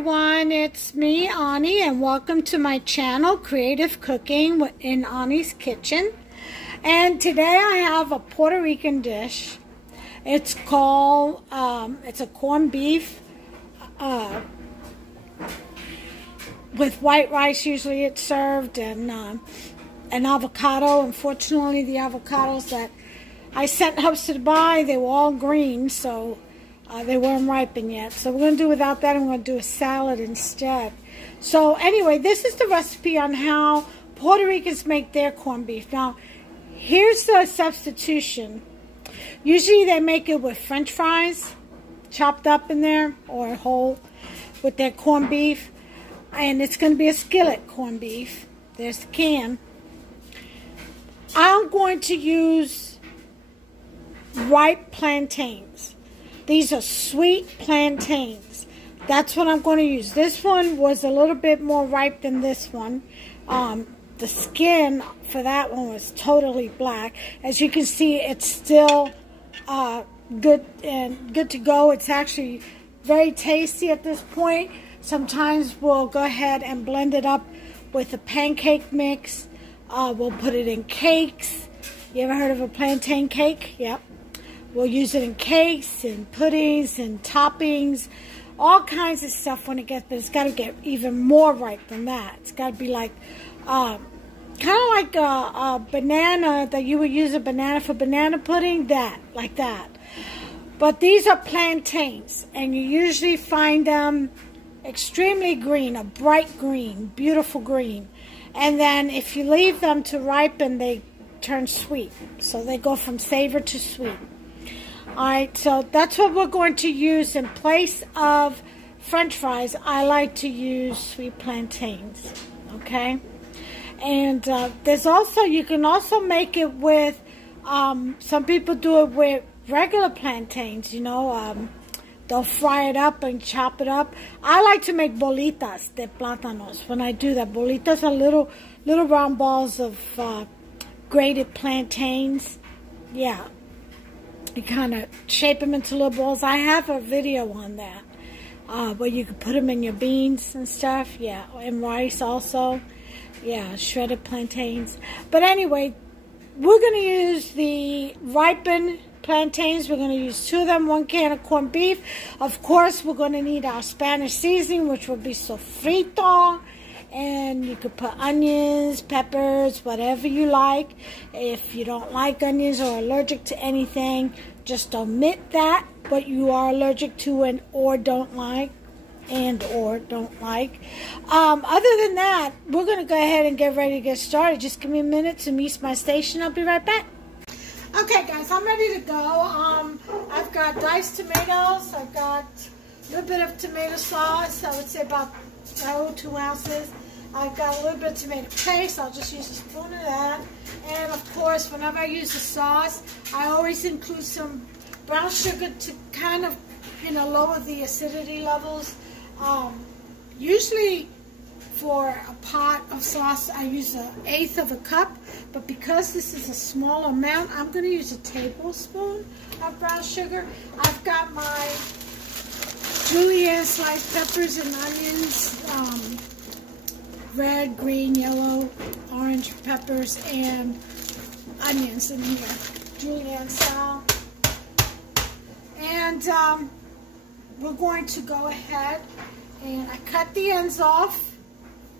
everyone, it's me, Ani, and welcome to my channel, Creative Cooking in Ani's Kitchen. And today I have a Puerto Rican dish. It's called, it's a corned beef with white rice. Usually it's served, and an avocado. Unfortunately, the avocados that I sent Hubster to buy, they were all green, so they weren't ripened yet. So we're going to do without that. I'm going to do a salad instead. So anyway, this is the recipe on how Puerto Ricans make their corned beef. Now, here's the substitution. Usually they make it with French fries, chopped up in there, or whole, with their corned beef. And it's going to be a skillet corned beef. There's the can. I'm going to use ripe plantains. These are sweet plantains. That's what I'm going to use. This one was a little bit more ripe than this one. The skin for that one was totally black. As you can see, it's still good to go. It's actually very tasty at this point. Sometimes we'll go ahead and blend it up with a pancake mix. We'll put it in cakes. You ever heard of a plantain cake? Yep. We'll use it in cakes and puddings and toppings, all kinds of stuff when it gets, but it's got to get even more ripe than that. It's got to be like, kind of like a banana, that you would use a banana for banana pudding, like that. But these are plantains, and you usually find them extremely green, a bright green, beautiful green. And then if you leave them to ripen, they turn sweet. So they go from savor to sweet. Alright, so that's what we're going to use in place of French fries. I like to use sweet plantains. Okay? And there's also, you can also make it with, some people do it with regular plantains, you know. They'll fry it up and chop it up. I like to make bolitas de plátanos when I do that. Bolitas are little round balls of grated plantains. Yeah. You kind of shape them into little balls. I have a video on that where you can put them in your beans and stuff. Yeah, and rice also. Yeah, shredded plantains. But anyway, we're going to use the ripened plantains. We're going to use 2 of them, 1 can of corned beef. Of course, we're going to need our Spanish seasoning, which will be sofrito. And you could put onions, peppers, whatever you like. If you don't like onions or allergic to anything, just omit that, what you are allergic to and or don't like. Other than that, we're going to go ahead and get ready to get started. Just give me a minute to meet my station. I'll be right back. Okay, guys, I'm ready to go. I've got diced tomatoes. I've got a little bit of tomato sauce. I would say about 2 ounces. I've got a little bit of tomato paste. I'll just use a spoon of that. And of course, whenever I use the sauce, I always include some brown sugar to kind of, lower the acidity levels. Usually for a pot of sauce, I use 1/8 of a cup. But because this is a small amount, I'm going to use a tablespoon of brown sugar. I've got my julienne sliced peppers and onions, red, green, yellow, orange peppers, and onions in here, julienne style. And we're going to go ahead and I cut the ends off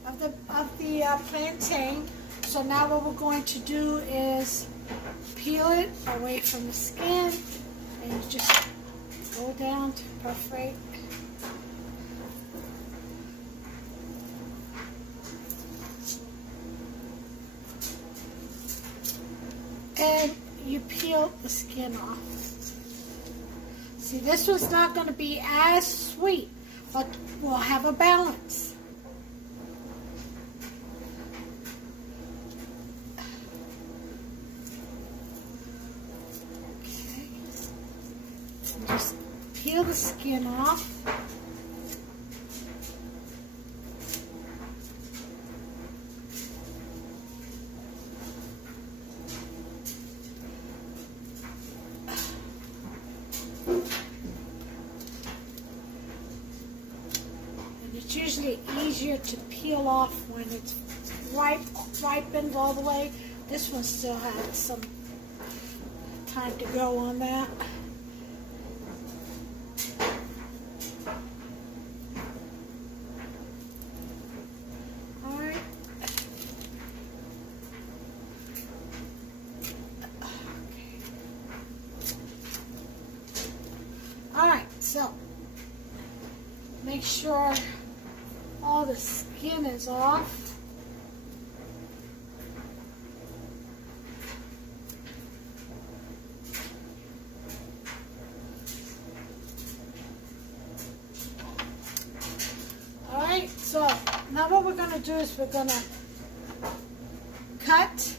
of the plantain. So now what we're going to do is peel it away from the skin and just go down to perforate. And you peel the skin off. See, this one's not going to be as sweet, but we'll have a balance. Okay. And just peel the skin off. actually easier to peel off when it's ripened all the way. This one still had some time to go on that. Alright. Alright, so make sure all the skin is off. Alright, so now what we're going to do is we're going to cut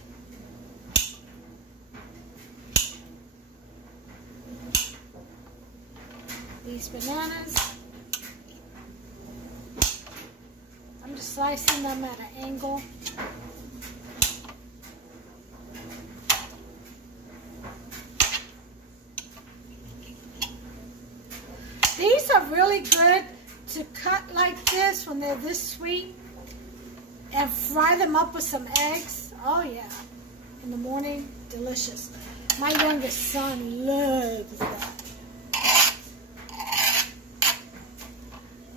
these bananas. I'm just slicing them at an angle. These are really good to cut like this when they're this sweet and fry them up with some eggs. Oh yeah, in the morning, delicious. My youngest son loves that.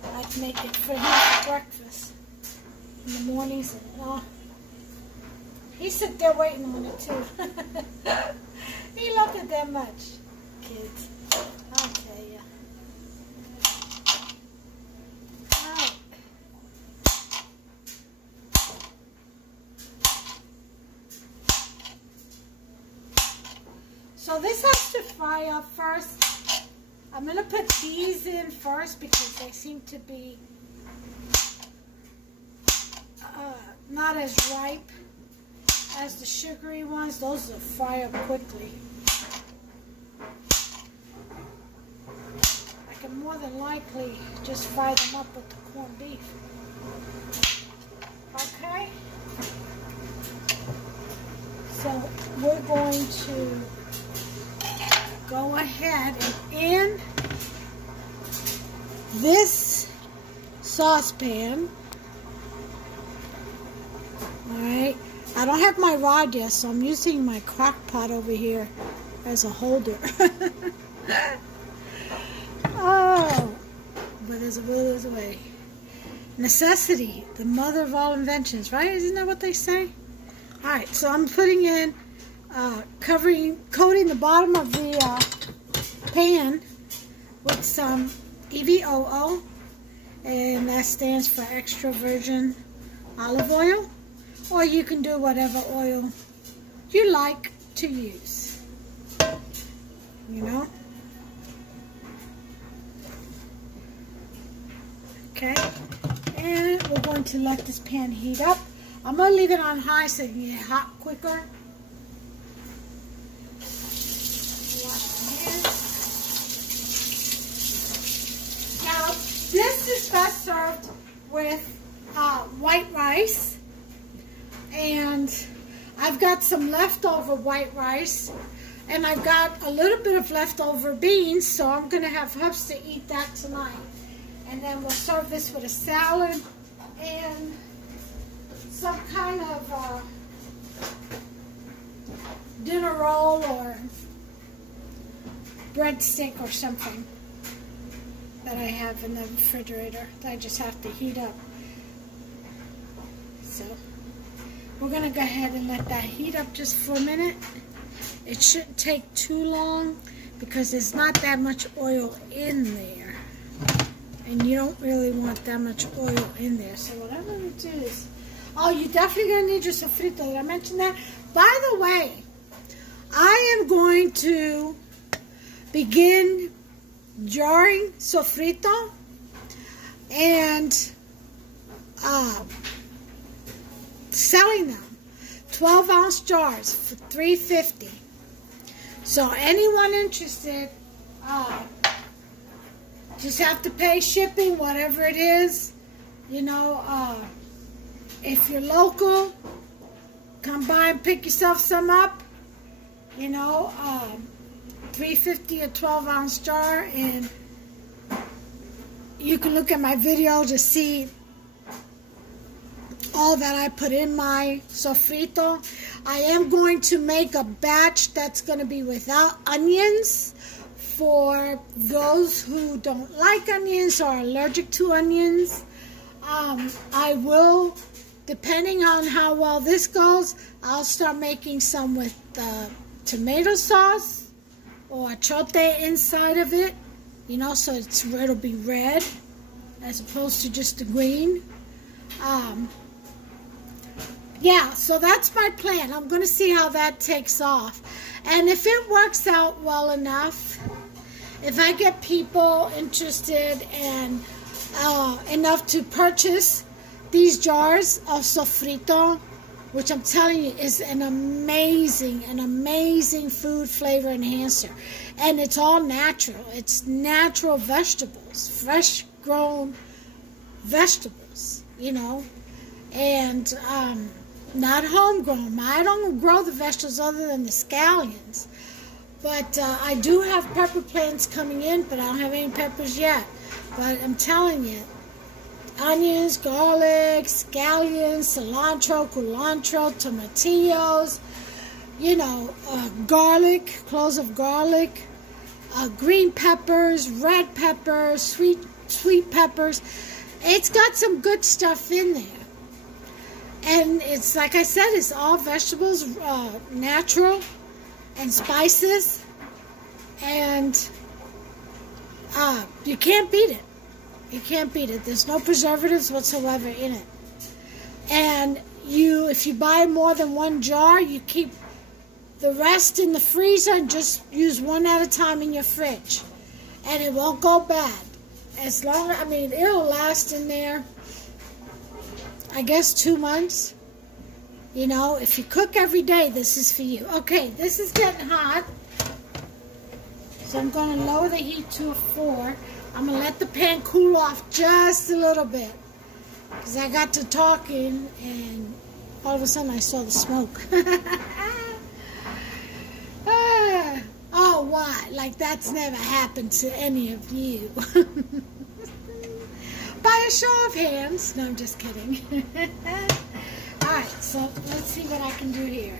I like make it for him for breakfast in the mornings. And, he sit there waiting on it too. He loved it that much, kids. I'll tell you. So this has to fry up first. I'm going to put these in first because they seem to be not as ripe as the sugary ones. Those will fry up quickly. I can more than likely just fry them up with the corned beef. Okay? So we're going to go ahead and in this saucepan, alright, I don't have my rod yet, so I'm using my crock pot over here as a holder. Oh, but there's a will, there's a way. Necessity, the mother of all inventions, right? Isn't that what they say? Alright, so I'm putting in coating the bottom of the pan with some EVOO, and that stands for extra virgin olive oil, or you can do whatever oil you like to use, you know. Okay, and we're going to let this pan heat up. I'm going to leave it on high so it can get hot quicker. Now, this is best served with white rice, and I've got some leftover white rice, and I've got a little bit of leftover beans, so I'm going to have Hubs to eat that tonight. And then we'll serve this with a salad and some kind of dinner roll or breadstick or something that I have in the refrigerator that I just have to heat up. So we're going to go ahead and let that heat up just for a minute. It shouldn't take too long because there's not that much oil in there. And you don't really want that much oil in there. So what I'm going to do is, oh, you're definitely going to need your sofrito. Did I mention that? By the way, I am going to begin jarring sofrito and selling them. 12-ounce jars for $3.50. So anyone interested, just have to pay shipping, whatever it is. You know, if you're local, come by and pick yourself some up. You know, $3.50 a 12-ounce jar, and you can look at my video to see all that I put in my sofrito. I am going to make a batch that's going to be without onions for those who don't like onions or are allergic to onions. I will, depending on how well this goes, I'll start making some with tomato sauce or achote inside of it, you know, so it'll be red as opposed to just the green. Yeah, so that's my plan. I'm going to see how that takes off. And if it works out well enough, if I get people interested and enough to purchase these jars of sofrito, which I'm telling you is an amazing food flavor enhancer. And it's all natural. It's natural vegetables, fresh grown vegetables, you know, and not homegrown. I don't grow the vegetables other than the scallions. But I do have pepper plants coming in, but I don't have any peppers yet. But I'm telling you, onions, garlic, scallions, cilantro, culantro, tomatillos, you know, garlic, cloves of garlic, green peppers, red peppers, sweet peppers. It's got some good stuff in there. And it's, like I said, it's all vegetables, natural, and spices. And you can't beat it. You can't beat it. There's no preservatives whatsoever in it. And if you buy more than one jar, you keep the rest in the freezer and just use one at a time in your fridge. And it won't go bad. As long, I mean, it'll last in there, I guess, 2 months. You know, if you cook every day, this is for you. Okay, this is getting hot. So I'm going to lower the heat to a 4. I'm going to let the pan cool off just a little bit. Because I got to talking and all of a sudden I saw the smoke. Oh, why? Like that's never happened to any of you. By a show of hands. No, I'm just kidding. Alright, so let's see what I can do here.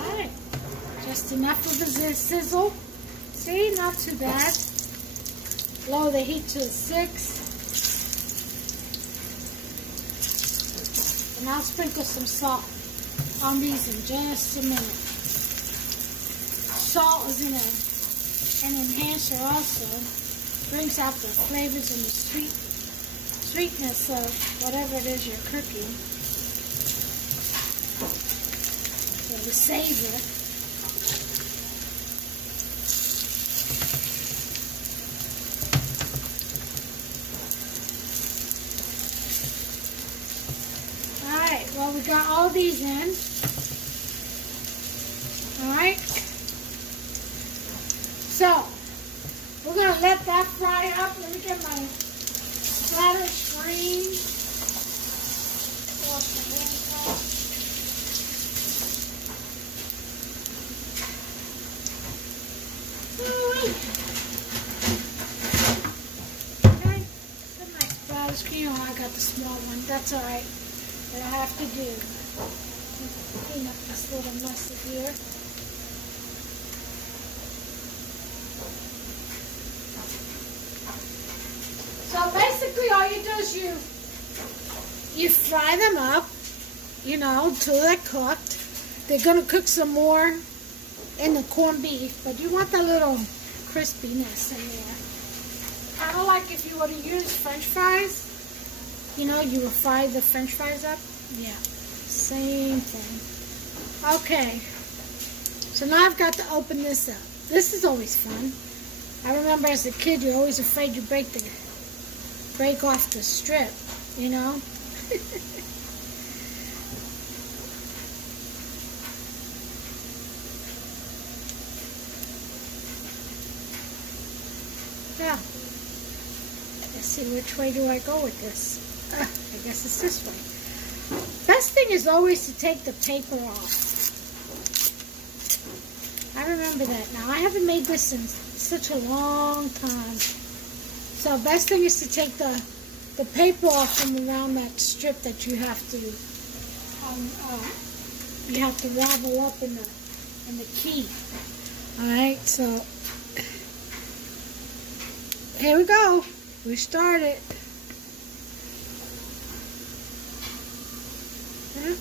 Alright, just enough of a sizzle. See, not too bad. Lower the heat to a 6. And I'll sprinkle some salt on these in just a minute. Salt is an enhancer also. Brings out the flavors and the sweetness of whatever it is you're cooking. So the savor. Alright, well we got all these in. Alright. So, we're going to let that fry up. Let me get my splatter screen. Wash my hands off. Okay. That's my splatter screen. Oh, I got the small one. That's alright. That I have to do. Clean up this little mess of here. So basically all you do is you fry them up, you know, until they're cooked. They're going to cook some more in the corned beef, but you want that little crispiness in there. Kind of like if you were to use French fries, you know, you would fry the French fries up. Yeah, same thing. Okay, so now I've got to open this up. This is always fun. I remember as a kid, you're always afraid you break off the strip, you know? Yeah. Let's see, which way do I go with this? I guess it's this way. Best thing is always to take the paper off. I remember that now. I haven't made this in such a long time. So best thing is to take the the paper off from around that strip that you have to ravel up in the key. All right, so here we go. We started. Yeah.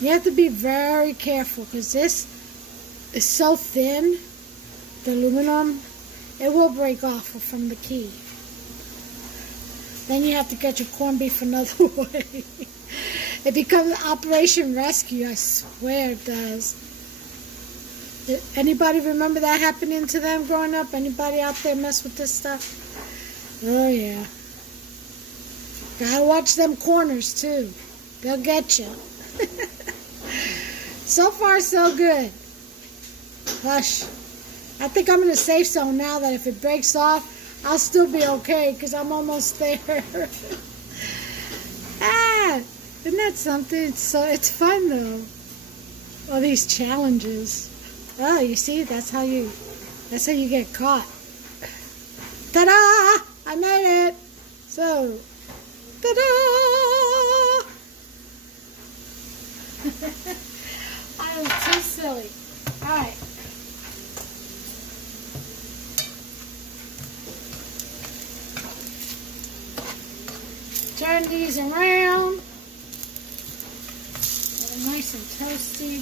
You have to be very careful because this is so thin, the aluminum, it will break off from the key. Then you have to get your corned beef another way. It becomes Operation Rescue, I swear it does. Anybody remember that happening to them growing up? Anybody out there mess with this stuff? Oh yeah. Gotta watch them corners too. They'll get you. So far, so good. Hush. I think I'm in a safe zone now that if it breaks off, I'll still be okay because I'm almost there. Ah, isn't that something? It's fun though. All these challenges. Oh, you see, that's how you get caught. Ta-da! I made it. So, ta-da! I am too silly. All right. Turn these around. Get them nice and toasty.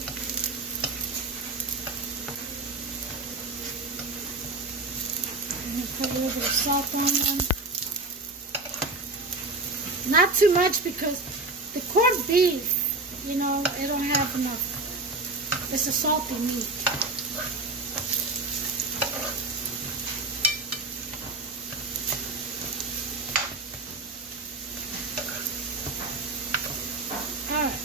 I'm going to put a little bit of salt on them. Not too much because the corned beef, you know, it don't have enough. It's a salty meat. Alright.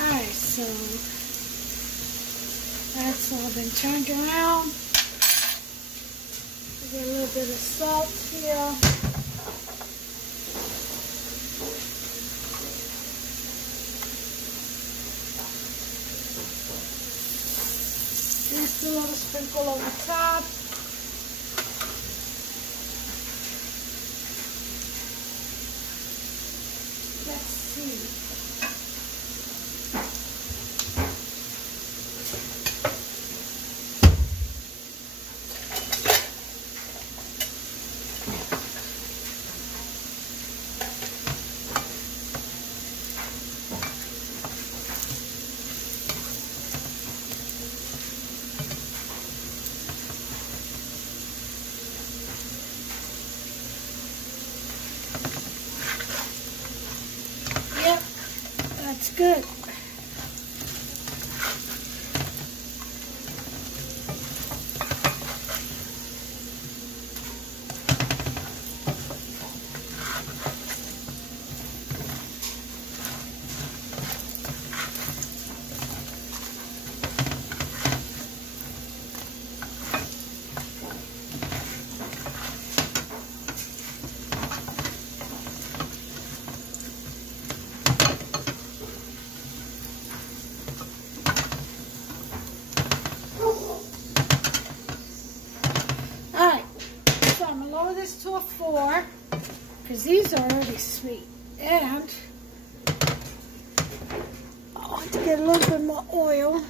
Alright, so that's all been turned around. Get a little bit of salt here. Just a little sprinkle over top. Let's see. That's good. This to a 4 because these are already sweet, and I want to get a little bit more oil.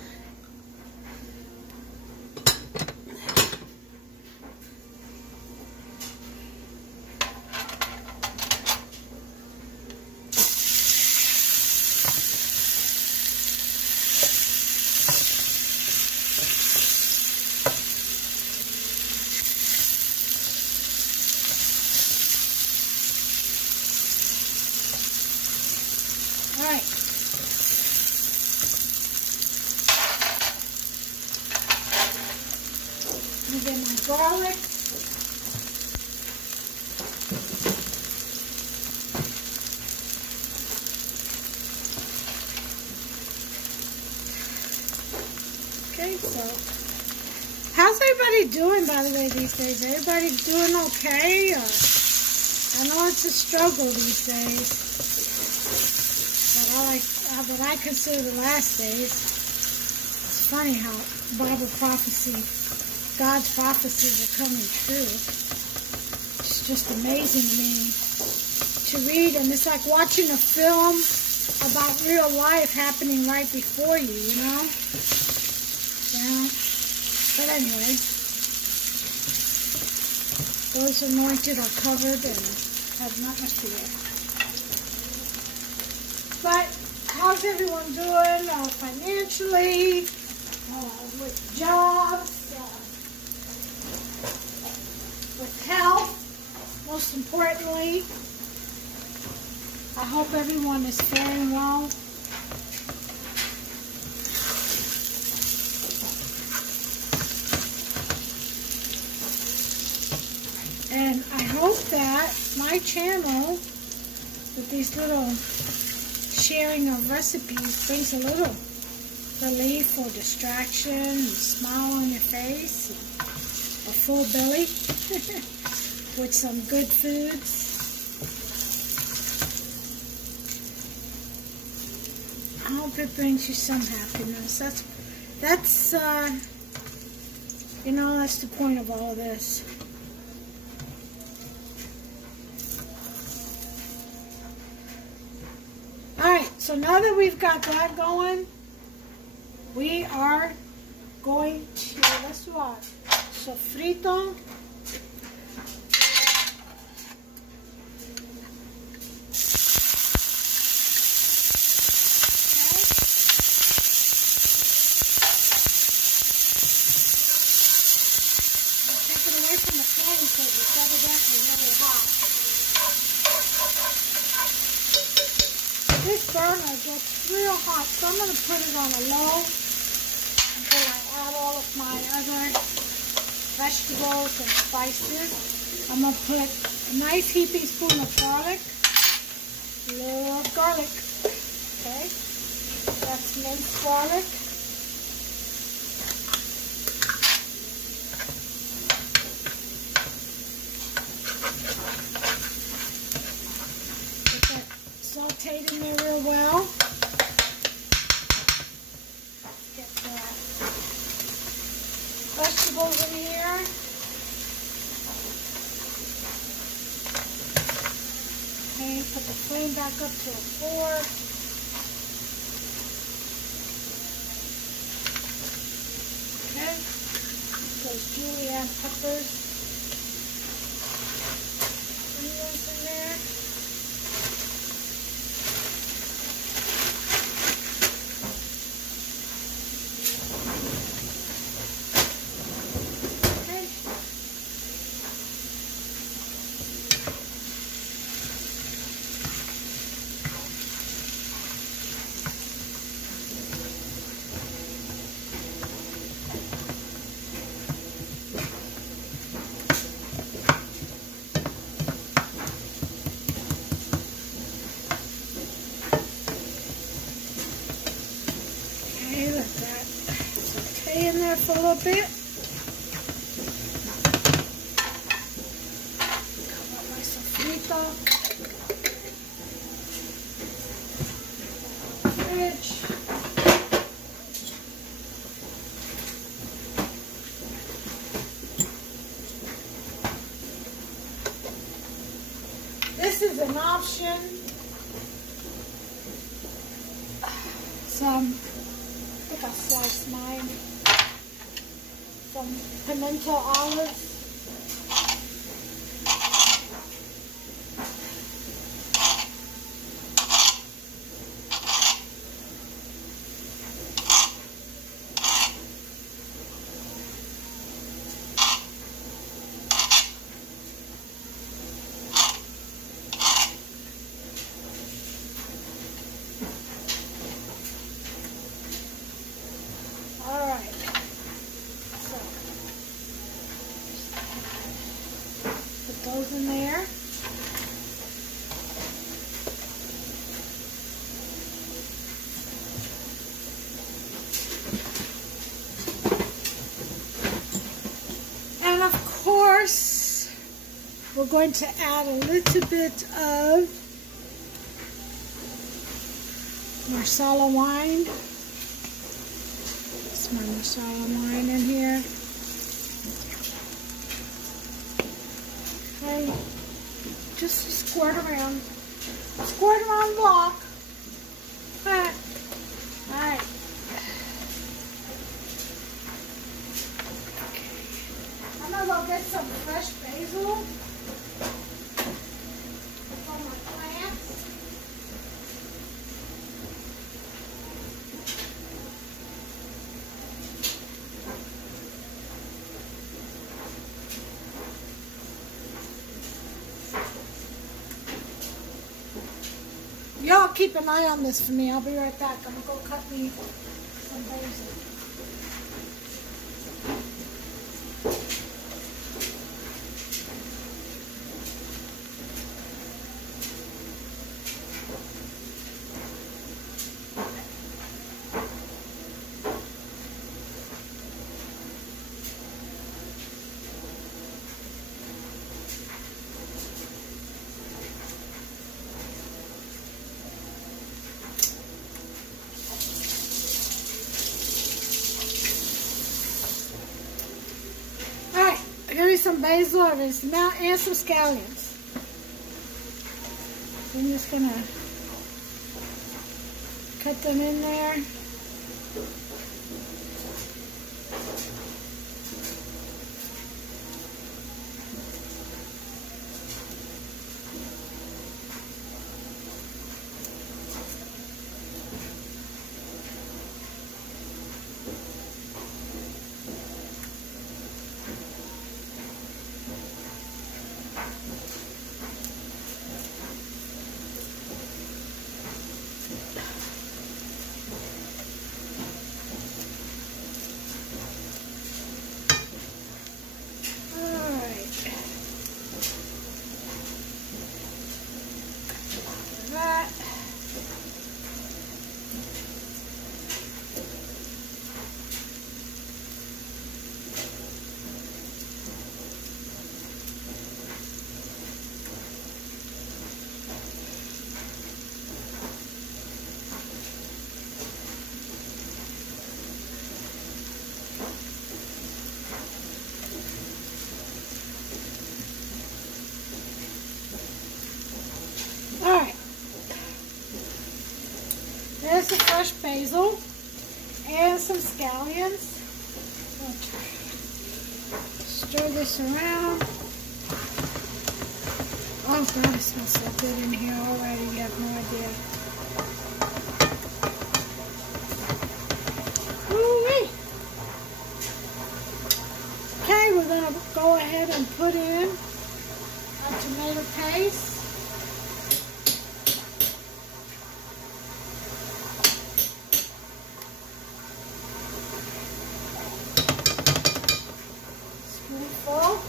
Alright. Let me get my garlic. Okay, so how's everybody doing, by the way, these days? Everybody doing okay? I know it's a struggle these days, but I consider the last days. It's funny how Bible prophecy, God's prophecies are coming true. It's just amazing to me to read, and it's like watching a film about real life happening right before you, you know? Yeah. But anyway, those anointed are covered and have nothing to fear. But how's everyone doing financially, with jobs, with health, most importantly? I hope everyone is faring well. And I hope that my channel, with these little sharing of recipes, brings a little relief or distraction, and a smile on your face, and a full belly with some good foods. I hope it brings you some happiness. That's you know, that's the point of all of this. Alright, so now that we've got that going, we are going to, let's do a sofrito. Because it's evidently really hot. This burner gets real hot, so I'm going to put it on a low until I add all of my other vegetables and spices. I'm going to put a nice heaping spoon of garlic, a little garlic, okay? That's minced garlic. Sauteed in there real well. Get the vegetables in here. Okay, put the flame back up to a 4. Okay, those julienne peppers. Onions in there. In there for a little bit. Cover my sofrito. Fridge. This is an option. I think I'll slice mine. Some pimento olives. Those in there. we're going to add a little bit of Marsala wine. It's my Marsala wine in here. Okay, just squirt around the block. Alright. Alright. I'm gonna go get some fresh basil from my plants. Y'all keep an eye on this for me. I'll be right back. I'm gonna go cut me some basil. Give me some basil and some scallions. I'm just gonna cut them in there. There's the fresh basil and some scallions. Stir this around. Oh God, it smells so good in here already. You have no idea. Ooh-wee. Okay, we're going to go ahead and put in our tomato paste. Spoonful.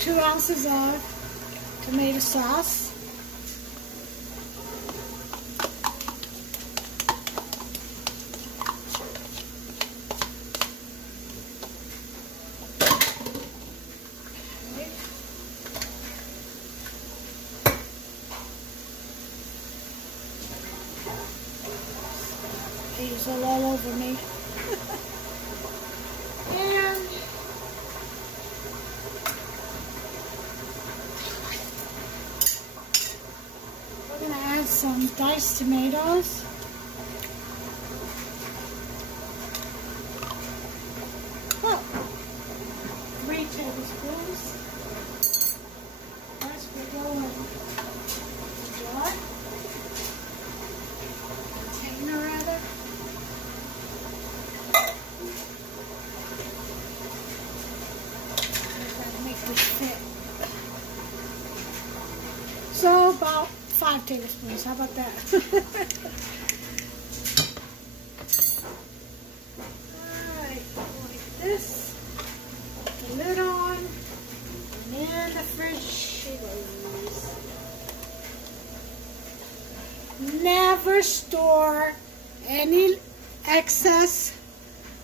2 ounces of tomato sauce. These are all over me. And we're going to add some diced tomatoes. Oh, 3 tablespoons. First we're going jar. Container rather. Fit. So about 5 tablespoons. How about that? Alright, like this. Put the lid on. And in the fridge she goes. Never store any excess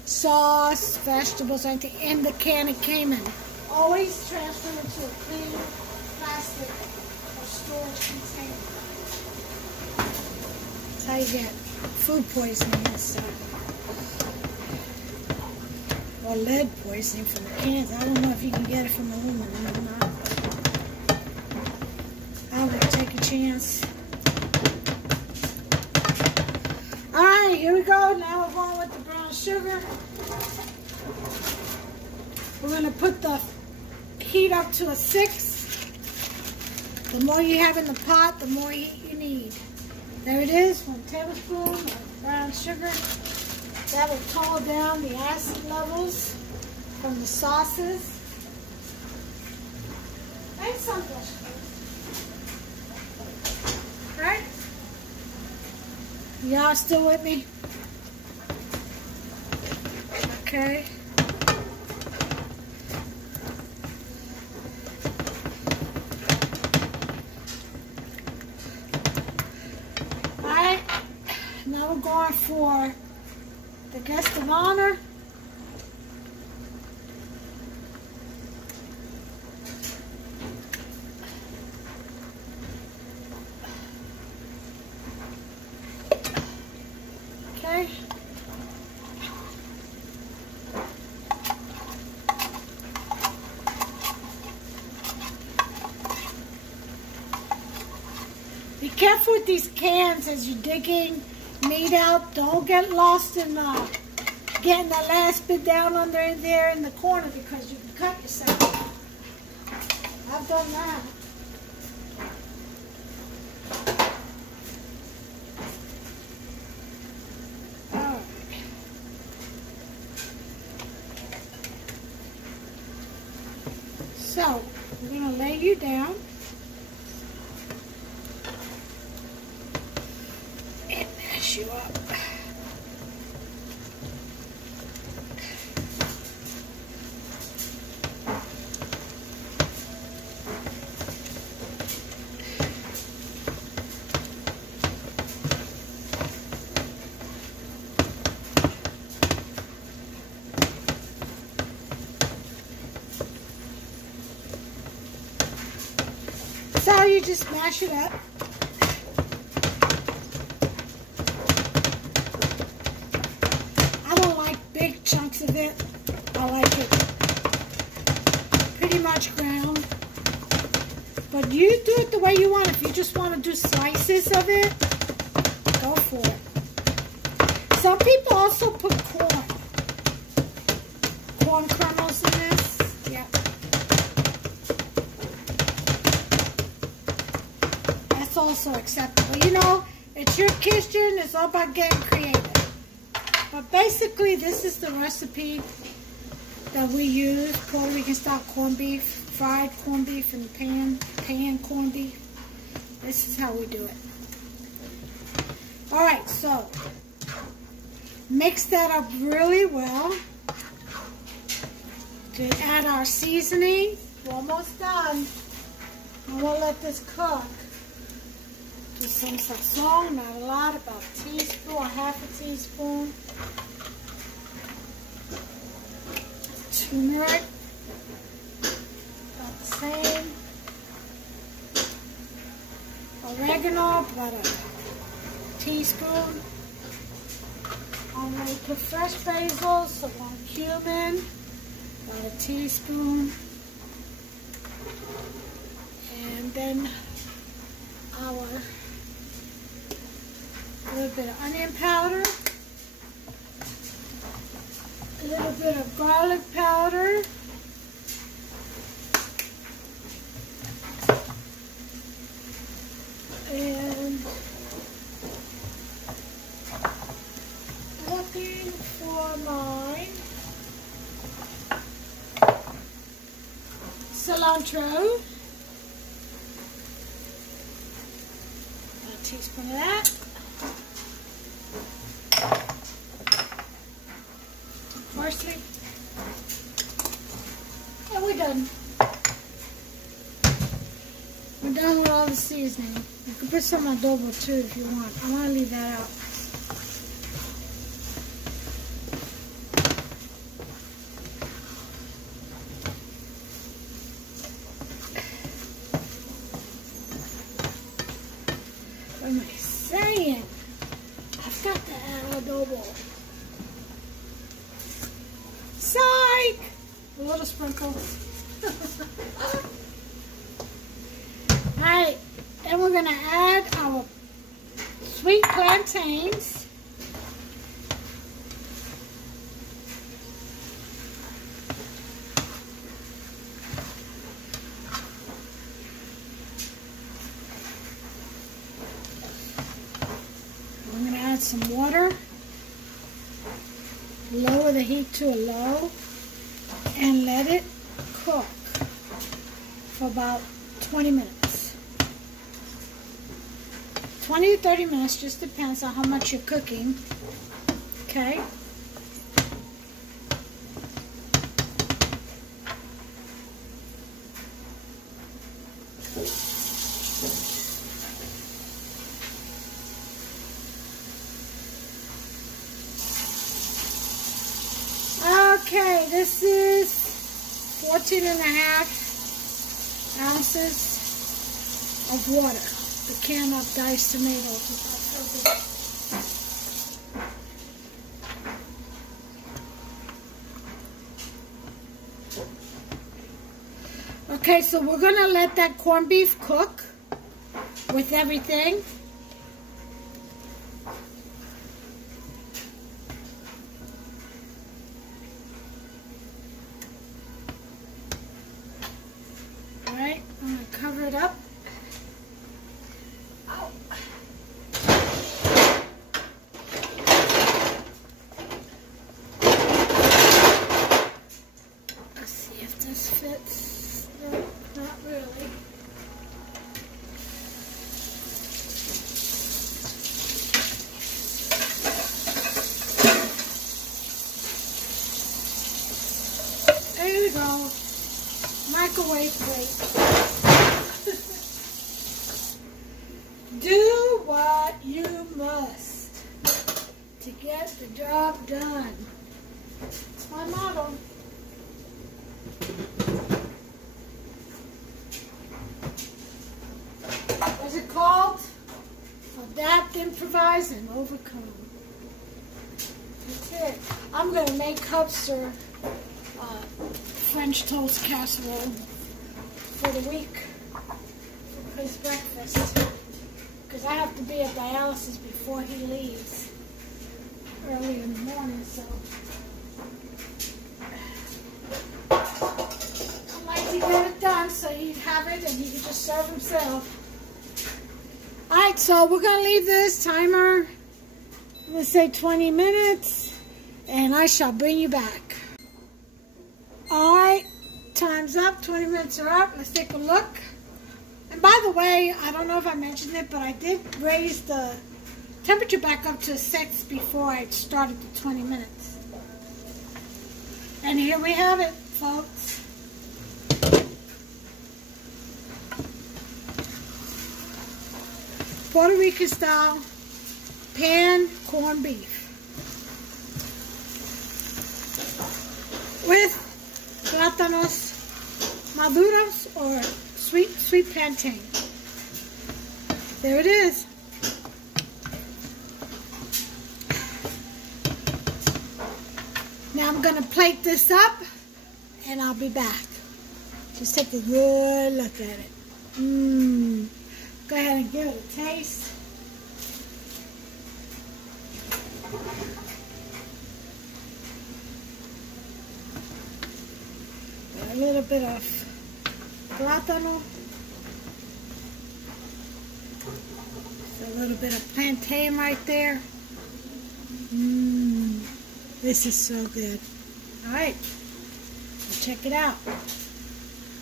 sauce, vegetables, or anything in the can it came in. always transfer into a clean plastic or storage container. That's how you get food poisoning and stuff. Or lead poisoning from the cans. I don't know if you can get it from aluminum or not. I would take a chance. Alright, here we go. Now we're going with the brown sugar. We're going to put the heat up to a 6. The more you have in the pot, the more heat you need. There it is, 1 tablespoon of brown sugar. That will tone down the acid levels from the sauces. And some vegetables. Right? Y'all still with me? Okay. Alright. Now we're going for the guest of honor. Okay. Be careful with these cans as you're digging meat out. Don't get lost in getting that last bit down under in there in the corner because you can cut yourself. I've done that. Alright. So, we're going to lay you down. And mash you up. So you just mash it up. I don't like big chunks of it. I like it pretty much ground. But you do it the way you want. If you just want to do slices of it, go for it. Some people also put corn kernels in this. Yeah. Also acceptable. You know, it's your kitchen. It's all about getting creative. But basically, this is the recipe that we use. Puerto Rican style corned beef, fried corned beef in the pan corned beef. This is how we do it. All right, so mix that up really well. To add our seasoning. We're almost done. And we'll let this cook. Do some sazon, not a lot, about a teaspoon or half a teaspoon. Turmeric, about the same. Oregano, about a teaspoon. I'm going to put fresh basil, so 1 cumin, about a teaspoon. And then our a little bit of onion powder, a little bit of garlic powder, and looking for my cilantro, a teaspoon of that. Parsley. And we're done. We're done with all the seasoning. You can put some adobo too if you want. I want to leave that out. A little sprinkle. Alright, and we're going to add our sweet plantains. I'm going to add some water. Lower the heat to a low and let it cook for about 20 minutes. 20 to 30 minutes, just depends on how much you're cooking. Okay. Okay, this is 14.5 ounces of water. The can of diced tomatoes. Okay, so we're going to let that corned beef cook with everything. Alright, I'm going to cover it up. Ow. Let's see if this fits. No, not really. There you go. Microwave plate. Do what you must to get the job done. It's my motto. What's it called? Adapt, improvise, and overcome. That's it. I'm going to make Hubster French toast casserole for the week for his breakfast, because I have to be at dialysis before he leaves early in the morning, so I'd like to get it done so he'd have it and he could just serve himself. Alright, so we're going to leave this timer, I'm going to say 20 minutes, and I shall bring you back. Alright, time's up, 20 minutes are up, let's take a look. And by the way, I don't know if I mentioned it, but I did raise the temperature back up to 6 before I started the 20 minutes. And here we have it, folks. Puerto Rican style pan corned beef with Plantains maduros or sweet plantain. There it is. Now I'm going to plate this up and I'll be back. Just take a good look at it. Go ahead and give it a taste. A little bit of plátano, a little bit of plantain right there. This is so good. All right, check it out.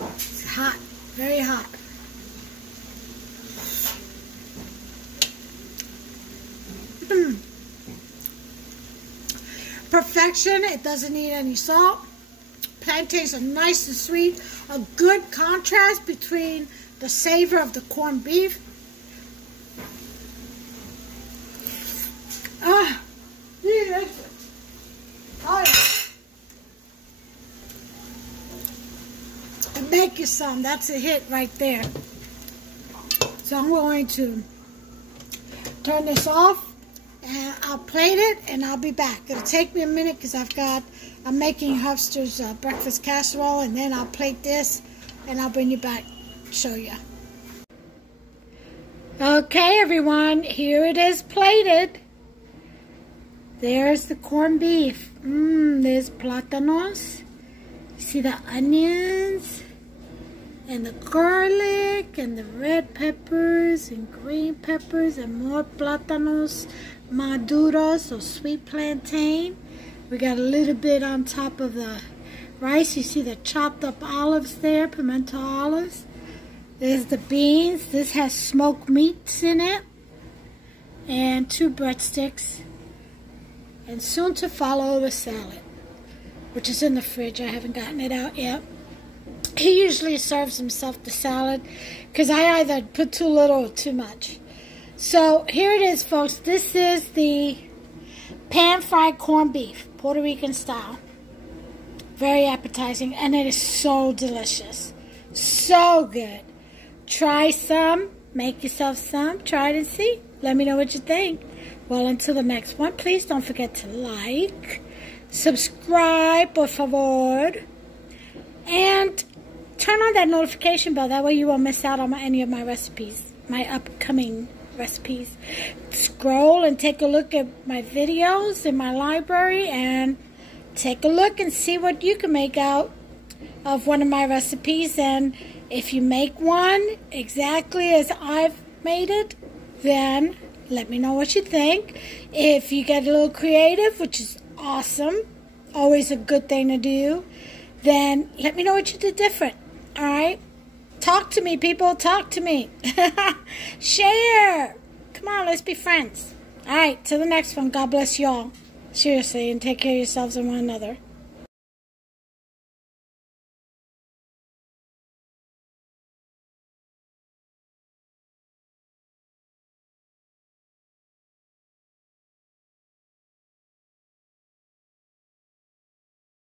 It's hot, very hot. Perfection. It doesn't need any salt. Plantains are nice and sweet. A good contrast between the savor of the corned beef. And make you some. That's a hit right there. So I'm going to turn this off And I'll plate it and I'll be back. It'll take me a minute because I'm making Hufster's breakfast casserole, and then I'll plate this and I'll bring you back, show you. Okay, everyone, here it is plated. There's the corned beef. There's platanos. See the onions and the garlic and the red peppers and green peppers and more platanos maduros, or sweet plantain. We got a little bit on top of the rice. You see the chopped up olives there, pimento olives. There's the beans. This has smoked meats in it. And 2 breadsticks. And soon to follow the salad, which is in the fridge. I haven't gotten it out yet. He usually serves himself the salad because I either put too little or too much. So here it is, folks. This is the pan-fried corned beef, Puerto Rican style. Very appetizing, and it is so delicious. So good. Try some. Make yourself some. Try it and see. Let me know what you think. Well, until the next one, please don't forget to like, subscribe, por favor, and turn on that notification bell. That way you won't miss out on any of my recipes, my upcoming recipes. Scroll and take a look at my videos in my library and take a look and see what you can make out of one of my recipes. And if you make one exactly as I've made it, then let me know what you think. If you get a little creative, which is awesome, always a good thing to do, then let me know what you did different. All right? Talk to me, people. Talk to me. Share. Come on, let's be friends. All right, till the next one. God bless y'all. Seriously, and take care of yourselves and one another.